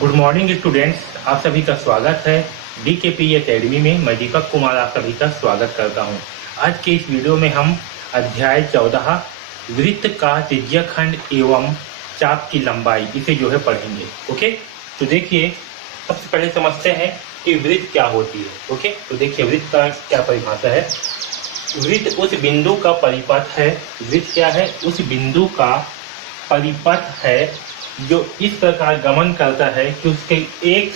Good morning students, आप सभी का स्वागत है DKP एकेडमी में। मैं दीपक कुमार आप सभी का स्वागत करता हूं। आज के इस वीडियो में हम अध्याय 14 वृत्त का त्रिज्याखंड एवं चाप की लंबाई इसे पढ़ेंगे। ओके, तो देखिए सबसे पहले समझते हैं कि वृत्त क्या होती है। ओके, तो देखिए वृत्त का क्या परिभाषा है। वृत्त उस बिंदु का परिपथ है। वृत्त क्या है? उस बिंदु का परिपथ है जो इस प्रकार गमन करता है कि उसके एक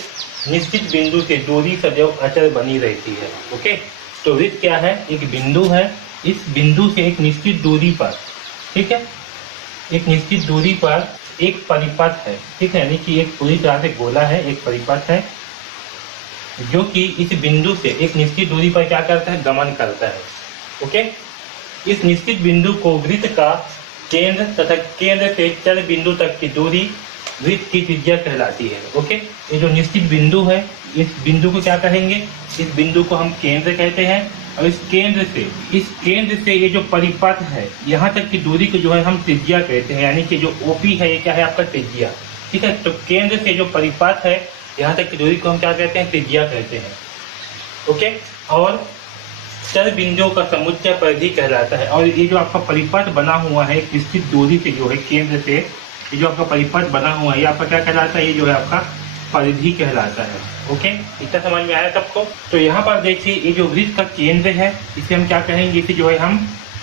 निश्चित बिंदु से दूरी सदैव अचल बनी रहती है। ओके, तो वृत्त क्या है? एक बिंदु है। इस बिंदु से एक निश्चित दूरी पर, ठीक है, एक निश्चित दूरी पर एक परिपथ है, ठीक है, यानी कि एक पूरी तरह से गोला है, एक परिपथ है जो कि इस बिंदु से एक निश्चित दूरी पर क्या करता है? गमन करता है। ओके, इस निश्चित बिंदु को वृत्त का केंद्र तथा केंद्र से चर बिंदु तक की दूरी वृत्त की त्रिज्या कहलाती है। ओके, ये जो निश्चित बिंदु है, इस बिंदु को क्या कहेंगे? इस बिंदु को हम केंद्र कहते हैं। और इस केंद्र से ये जो परिपथ है यहाँ तक की दूरी को हम त्रिज्या कहते हैं, यानी कि जो OP है ये क्या है? आपका त्रिज्या। ठीक है, तो केंद्र से जो परिपथ है यहाँ तक की दूरी को हम क्या कहते हैं? त्रिज्या कहते हैं। ओके, और चर बिंदुओं का समुच्चय परिधि कहलाता है। और ये जो आपका परिपथ बना हुआ है एक निश्चित दूरी से केंद्र से, ये जो आपका परिपथ बना हुआ है ये आपका क्या कहलाता है? ये आपका परिधि कहलाता है। ओके, इतना समझ में आया सबको? तो यहाँ पर देखिए ये जो वृत्त का केंद्र है इसे हम क्या कहेंगे? इसे हम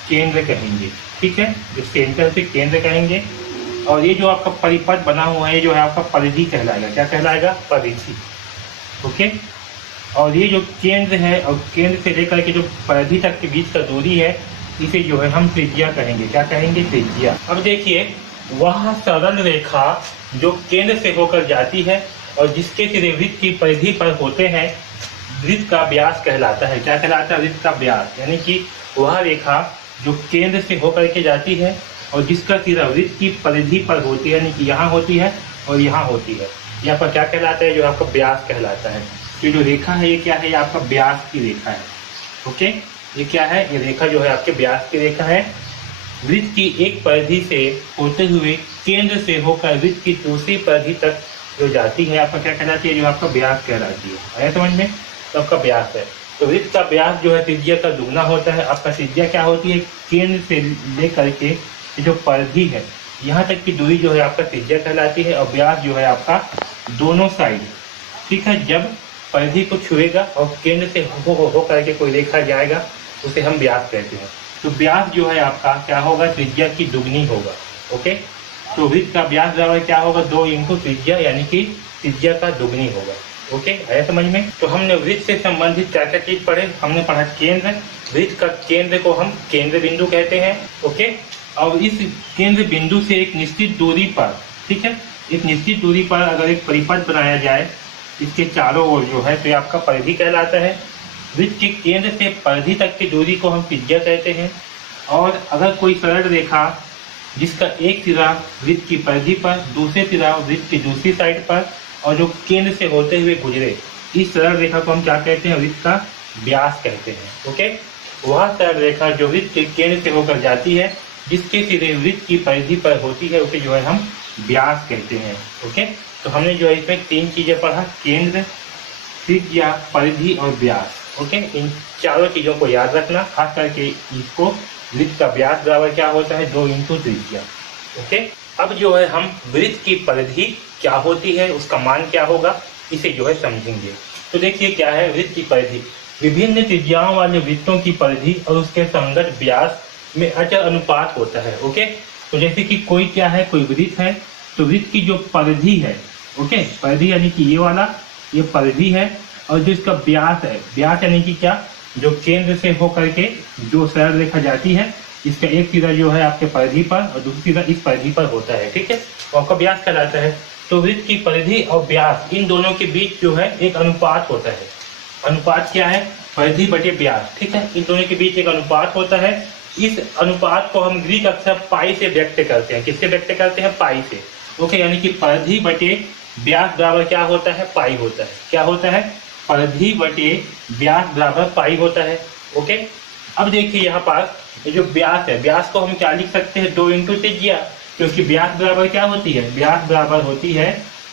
केंद्र कहेंगे। ठीक है, जो सेंटर से केंद्र कहेंगे। और ये जो आपका परिपथ बना हुआ है ये आपका परिधि कहलाएगा। क्या कहलाएगा? परिधि। ओके, और ये जो केंद्र है और केंद्र से लेकर के जो परिधि तक के बीच का दूरी है इसे हम त्रिज्या कहेंगे। क्या कहेंगे? त्रिज्या। अब देखिए वह सरल रेखा जो केंद्र से होकर जाती है और जिसके सिरे वृत्त की परिधि पर होते हैं वृत्त का व्यास कहलाता है। क्या कहलाता है? वृत्त का व्यास, यानी कि वह रेखा जो केंद्र से होकर के जाती है और जिसका सिरा वृत्त की परिधि पर होती है, यानी कि यहाँ होती है और यहाँ होती है, यहाँ पर क्या कहलाता है? जो आपका व्यास कहलाता है। ये जो रेखा है ये क्या है? ये आपका व्यास की रेखा है। ओके, ये क्या है? ये रेखा जो है आपके व्यास की रेखा है। वृत्त की एक परिधि से होते हुए केंद्र से होकर वृत्त की दूसरी परिधि तक जो जाती है आपका क्या कहलाती है? जो आपका व्यास कहलाती है। आया समझ में? तो आपका व्यास है। तो वृत्त का व्यास जो है त्रिज्या का दुगना होता है। आपका त्रिज्या क्या होती है? केंद्र से लेकर के जो परिधि है यहाँ तक की दूरी जो है आपका त्रिज्या कहलाती है। और व्यास जो है आपका दोनों साइड, ठीक है, जब परिधि को छुएगा और केंद्र से हो करके कोई रेखा जाएगा उसे हम व्यास कहते हैं। तो व्यास जो है आपका क्या होगा? त्रिज्या की दुगनी होगा। ओके, तो वृत्त का व्यास बराबर क्या होगा? 2 इंटू त्रिज्या, यानी कि त्रिज्या का दुगनी होगा। ओके, आया समझ में? तो हमने वृत्त से संबंधित क्या क्या चीज पढ़े? हमने पढ़ा केंद्र। वृत्त का केंद्र को हम केंद्र बिंदु कहते हैं। ओके, और इस केंद्र बिंदु से एक निश्चित दूरी पर, ठीक है, एक निश्चित दूरी पर अगर एक परिपथ बनाया जाए इसके चारों ओर तो ये आपका परिधि कहलाता है। वृत्त के केंद्र से परिधि तक की दूरी को हम त्रिज्या कहते हैं। और अगर कोई सरल रेखा जिसका एक सिरा वृत्त की परिधि पर, दूसरे सिरा वृत्त की दूसरी साइड पर और जो केंद्र से होते हुए गुजरे, इस सरल रेखा को हम क्या कहते हैं? वृत्त का व्यास कहते हैं। ओके, वह सरल रेखा जो वृत्त के केंद्र से होकर जाती है जिसके सिरे वृत्त की परिधि पर होती है उसे हम व्यास कहते हैं। ओके, तो हमने इसमें 3 चीजें पढ़ा: केंद्र, त्रिज्या, परिधि और व्यास। ओके, इन चारों चीजों को याद रखना, खास करके इसको वृत्त का व्यास बराबर क्या होता है? 2 इंटू त्रिज्या। ओके, अब हम वृत्त की परिधि क्या होती है, उसका मान क्या होगा, इसे समझेंगे। तो देखिए क्या है वृत्त की परिधि? विभिन्न त्रिज्याओं वाले वृत्तों की परिधि और उसके संगत व्यास में अचल अनुपात होता है। ओके, तो जैसे कि कोई क्या है? कोई वृत्त है, तो वृत्त की जो परिधि है, ओके, परिधि यानी कि ये वाला ये परिधि है, और जो इसका व्यास है, व्यास यानी कि क्या? जो केंद्र से होकर के जो सरल रेखा जाती है इसका एक सिरा आपके परिधि पर और दूसरी सिरा इस परिधि पर होता है। ठीक है, तो आपका व्यास कहलाता है। तो वृत्त की परिधि और व्यास इन दोनों के बीच एक अनुपात होता है। अनुपात क्या है? परिधि बटे व्यास। ठीक है, इन दोनों के बीच एक अनुपात होता है। इस अनुपात को हम ग्रीक अक्षर पाई से व्यक्त करते हैं। किससे व्यक्त करते हैं? पाई से। ओके, यानी कि परिधि बटे व्यास बराबर क्या होता है? पाई होता है। क्या होता है? परिधि बटे व्यास बराबर पाई होता है। ओके, अब देखिए यहाँ पर ये जो व्यास है, व्यास को हम क्या लिख सकते हैं? 2 इंटू त्रिज्या, क्योंकि व्यास बराबर क्या होती है? व्यास बराबर होती है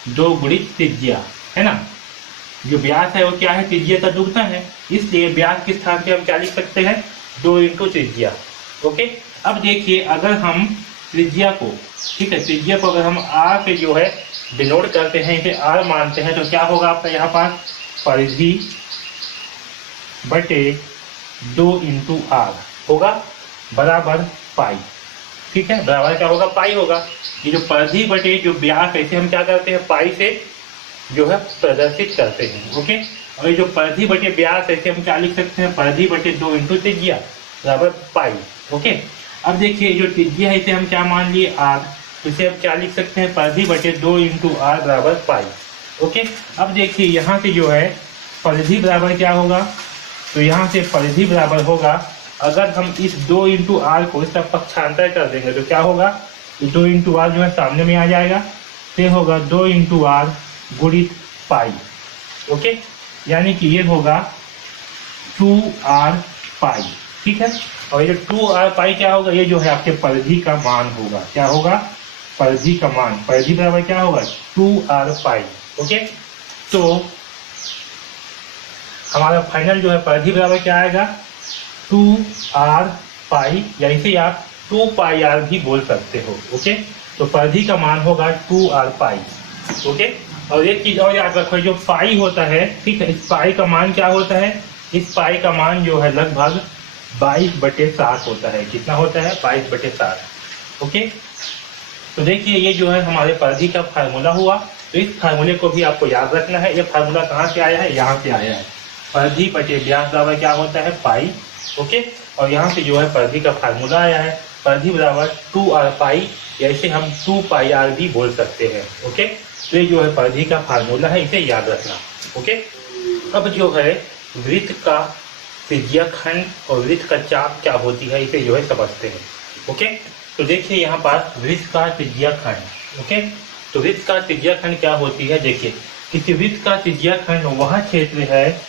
2 गुणित त्रिज्या, है ना। जो व्यास है वो क्या है, त्रिज्या का दुगना है, इसलिए व्यास के स्थान पे हम क्या लिख सकते हैं, 2 इंटू त्रिज्या। ओके, अब देखिए अगर हम त्रिज्या को, ठीक है, त्रिज्या को अगर हम आर से जो है डिनोट करते हैं, इसे आर मानते हैं, तो क्या होगा आपका यहाँ पास, परिधि बटे 2 इंटू आर होगा बराबर पाई। ठीक है, बराबर क्या होगा, पाई होगा। ये जो परिधि बटे जो व्यास है इसे हम क्या करते हैं, पाई से जो है प्रदर्शित करते हैं। ओके, और ये जो परिधि बटे व्यास है इसे हम क्या लिख सकते हैं, परिधि बटे 2 इंटू त्रिज्या बराबर पाई। ओके, अब देखिए जो त्रिज्या है इसे हम क्या मान लिए, आर, इसे हम क्या लिख सकते हैं, परिधि बटे 2 इंटू आर बराबर पाई। ओके, अब देखिए यहाँ से जो है परिधि बराबर क्या होगा, तो यहाँ से परिधि बराबर होगा, अगर हम इस 2 इंटू आर को इसका पक्षांतर कर देंगे तो क्या होगा, 2 इंटू आर जो है सामने में आ जाएगा, फिर होगा 2 इंटू आर गुणित पाई। ओके, यानी कि ये होगा 2r पाई। ठीक है, और ये 2r पाई क्या होगा, ये जो है आपके परिधि का मान होगा, क्या होगा, परिधि का मान, परिधि बराबर क्या होगा, 2r पाई। ओके, तो हमारा फाइनल जो है परिधि बराबर क्या आएगा, 2r पाई, या इसे आप 2 पाई आर भी बोल सकते हो। ओके, तो परिधि का मान होगा 2r पाई। ओके, और एक चीज और याद रखो, जो पाई होता है, ठीक है, इस पाई का मान क्या होता है, इस पाई का मान जो है लगभग 22/7 होता है। कितना होता है, 22/7। ओके, तो देखिए ये जो है हमारे परिधि का फार्मूला हुआ। तो इस फार्मूले को भी आपको याद रखना है। ये फार्मूला कहाँ से आया है, यहाँ से आया है, परिधि बटे व्यास बराबर क्या होता है, पाई। ओके, और यहाँ से जो है परिधि का फार्मूला आया है, परिधि बराबर 2r पाई, या इसे हम 2 पाई आर भी बोल सकते हैं। ओके, तो ये जो है परिधि का फार्मूला है, इसे याद रखना। ओके, अब जो है वृत्त का त्रिज्या खंड और वृत्त का चाप क्या होती है, इसे जो है समझते हैं। ओके, तो देखिए यहाँ पास वृत्त का त्रिज्या खंड। ओके, तो वृत्त का त्रिज्या खंड क्या होती है, देखिए किसी वृत्त का त्रिज्या खंड वह क्षेत्र है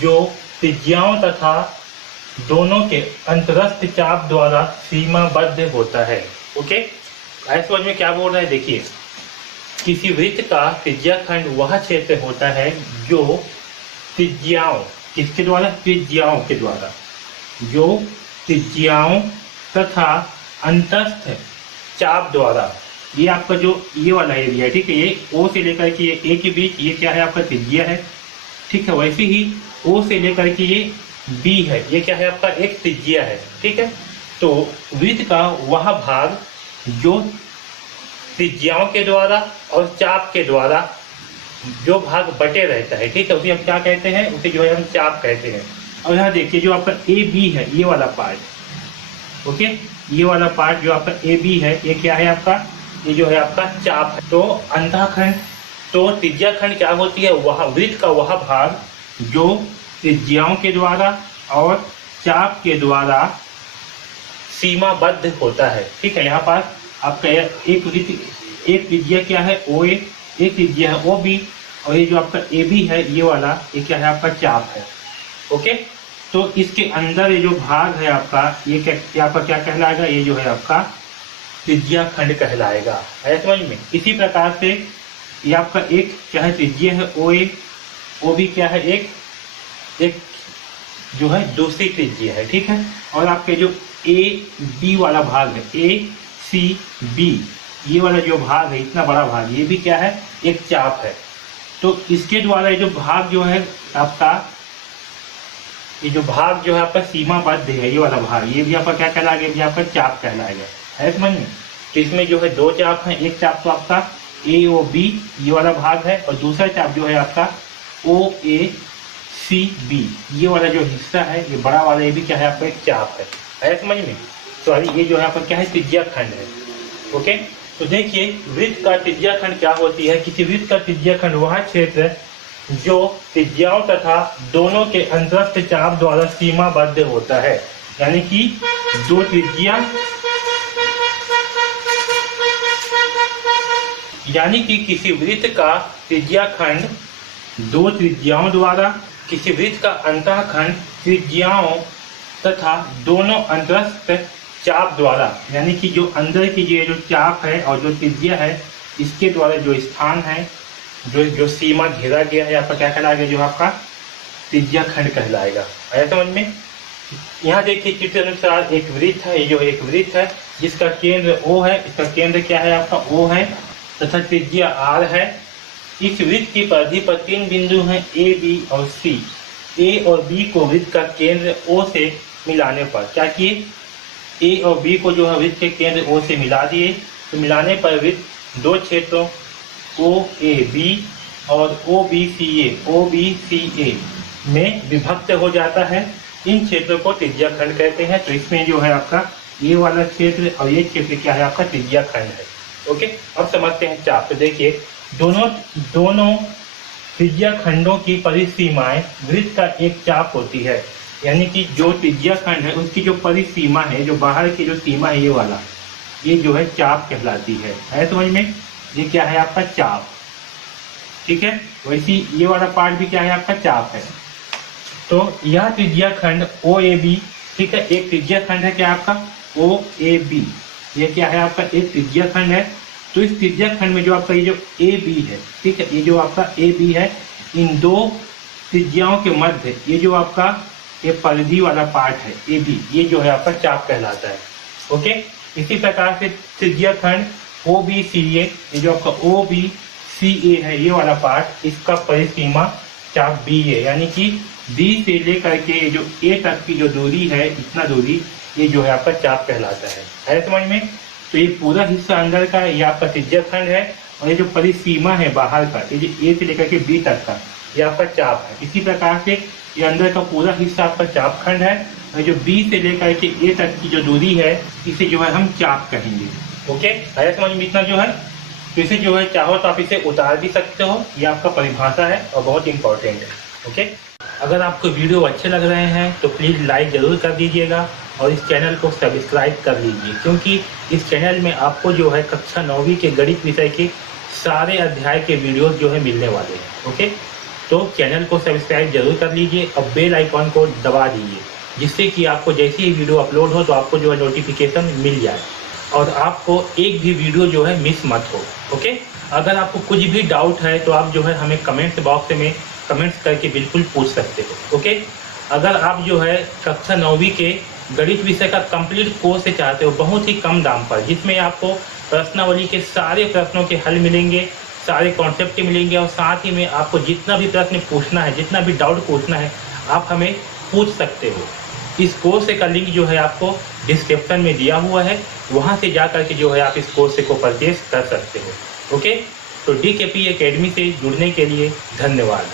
जो त्रिज्याओं तथा दोनों के अंतरस्थ चाप द्वारा सीमाबद्ध होता है। ओके, ऐसे समझ में क्या बोल रहे हैं, देखिए किसी वृत्त का त्रिज्या खंड वह क्षेत्र होता है जो त्रिज्याओं, किसके द्वारा, त्रिज्याओं के द्वारा, जो त्रिज्याओं तथा अंतस्थ चाप द्वारा, ये आपका जो ये वाला एरिया है, ठीक है, ये O से लेकर के ये A के बीच ये क्या है, आपका त्रिज्या है। ठीक है, वैसे ही O से लेकर के ये B है, ये क्या है, आपका एक त्रिज्या है। ठीक है, तो वृत्त का वह भाग जो त्रिज्याओं के द्वारा और चाप के द्वारा जो भाग बटे रहता है, ठीक है, उसे हम क्या कहते हैं, उसे जो है हम चाप कहते हैं। और यहाँ देखिए जो आपका ए बी है, ये वाला पार्ट, ओके, ये वाला पार्ट जो आपका ए बी है, ये क्या है आपका, ये जो है आपका चाप है। तो अंतःखंड, तो त्रिज्या खंड क्या होती है, वह वृत्त का वह भाग जो त्रिज्याओं के द्वारा और चाप के द्वारा सीमाबद्ध होता है। ठीक है, यहाँ पास आपका एक वृत्त, एक त्रिज्या क्या है, ओ ए, एक त्रिज्या है ओ बी, और ये जो आपका ए बी है, ये वाला, ये क्या है, आपका चाप है। ओके, तो इसके अंदर ये जो भाग है आपका, ये आपका क्या कहलाएगा, ये जो है आपका त्रिज्या खंड कहलाएगा। है समझ में। इसी प्रकार से ये आपका एक क्या है, त्रिज्या है ओ ए, ओ बी क्या है, एक जो है दूसरी त्रिज्या है। ठीक है, और आपके जो ए बी वाला भाग है, ए सी बी, ये वाला जो भाग है, इतना बड़ा भाग, ये भी क्या है, एक चाप है। तो इसके द्वारा ये जो भाग जो है आपका, ये जो भाग जो है आपका सीमाबद्ध है, ये वाला भाग, ये भी आपका क्या कहलाएगा, ये आपका चाप कहलाएगा। है समझ में। तो इसमें जो है 2 चाप हैं, एक चाप तो आपका ए ओ बी, ये वाला भाग है, और दूसरा चाप जो है आपका ओ ए सी बी, ये वाला जो हिस्सा है, ये बड़ा वाला, ये भी क्या है, आपका एक चाप है। है समझ में। तो ये जो है आपका क्या है, त्रिज्या खंड है। ओके, तो देखिए वृत्त का त्रिज्या खंड क्या होती है, किसी वृत्त का त्रिज्या खंड वह क्षेत्र जो त्रिज्याओं तथा दोनों के अंतरस्थ चाप द्वारा सीमाबद्ध होता है। यानी कि दो त्रिज्या, यानी कि किसी वृत्त का त्रिज्या खंड दो त्रिज्याओं द्वारा, किसी वृत्त का अंतःखंड त्रिज्याओं तथा दोनों अंतरस्थ चाप द्वारा, यानी कि जो अंदर की जो चाप है और जो त्रिज्या है, इसके द्वारा जो स्थान है जो सीमा घेरा गया है आपका क्या कहलाएगा, जो आपका त्रिज्या खंड कहलाएगा। आया समझ में। यहाँ देखिए चित्र अनुसार एक वृत्त है, ये जो एक वृत्त है जिसका केंद्र O है, इसका केंद्र क्या है आपका O है तथा त्रिज्या R है। इस वृत्त की परिधि पर 3 बिंदु हैं A, B और C। A और B को वृत्त का केंद्र O से मिलाने पर क्या किए, A और B को जो है वृत्त के केंद्र O से मिला दिए। तो मिलाने पर वृत्त 2 क्षेत्रों OAB और OBCA में विभक्त हो जाता है। इन क्षेत्रों को त्रिज्या खंड कहते हैं। तो इसमें जो है आपका ये वाला क्षेत्र और ये क्षेत्र क्या है आपका त्रिज्या खंड है। ओके, अब समझते हैं चाप। तो देखिए दोनों त्रिज्या खंडों की परिसीमाएं वृत्त का एक चाप होती है। यानी कि जो त्रिज्या खंड है उसकी जो परिसीमा है, जो बाहर की जो सीमा है, ये वाला ये जो है चाप कहलाती है समझ में। ये क्या है आपका चाप, ठीक है। वैसी ये वाला पार्ट भी क्या है आपका चाप है। तो यह त्रिज्या खंड OAB, ठीक है, एक त्रिज्या खंड है क्या आपका OAB। ये क्या है आपका एक त्रिज्या खंड है। तो इस त्रिज्या खंड में जो आपका ये जो AB है, ठीक है, ये जो आपका AB है, इन दो त्रिज्याओं के मध्य ये जो आपका ये परिधि वाला पार्ट है AB, ये जो है आपका चाप कहलाता है। ओके, इसी प्रकार से त्रिज्या खंड OBCA, ये जो आपका OBCA है, ये वाला पार्ट, इसका परिसीमा चाप B है। यानी कि B से लेकर के जो A तक की जो दूरी है, इतना दूरी, ये जो है आपका चाप कहलाता है समझ में। तो ये पूरा हिस्सा अंदर का ये आपका त्रिज्या खंड है और ये जो परिसीमा है बाहर का, ये जो A से लेकर के B तक का, ये आपका चाप है। इसी प्रकार से ये अंदर का पूरा हिस्सा आपका चाप खंड है और जो B से लेकर के A तक की जो दूरी है, इसे जो है हम चाप कहेंगे। ओके, आया समझ में इतना जो है। तो इसे जो है चाहो तो आप इसे उतार भी सकते हो, ये आपका परिभाषा है और बहुत इंपॉर्टेंट है। ओके, अगर आपको वीडियो अच्छे लग रहे हैं तो प्लीज़ लाइक ज़रूर कर दीजिएगा और इस चैनल को सब्सक्राइब कर लीजिए, क्योंकि इस चैनल में आपको जो है कक्षा 9वीं के गणित विषय के सारे अध्याय के वीडियोस जो है मिलने वाले हैं। ओके, तो चैनल को सब्सक्राइब जरूर कर लीजिए और बेल आइकॉन को दबा दीजिए, जिससे कि आपको जैसे ही वीडियो अपलोड हो तो आपको जो है नोटिफिकेशन मिल जाए और आपको एक भी वीडियो जो है मिस मत हो। ओके, अगर आपको कुछ भी डाउट है तो आप जो है हमें कमेंट बॉक्स में कमेंट्स करके बिल्कुल पूछ सकते हो। ओके, अगर आप जो है कक्षा 9वीं के गणित विषय का कंप्लीट कोर्स चाहते हो बहुत ही कम दाम पर, जिसमें आपको प्रश्नावली के सारे प्रश्नों के हल मिलेंगे, सारे कॉन्सेप्ट मिलेंगे और साथ ही में आपको जितना भी प्रश्न पूछना है, जितना भी डाउट पूछना है, आप हमें पूछ सकते हो। इस कोर्स का लिंक जो है आपको डिस्क्रिप्शन में दिया हुआ है, वहाँ से जा करके जो है आप इस कोर्स को परचेज कर सकते हो। ओके, तो DKP एकेडमी से जुड़ने के लिए धन्यवाद।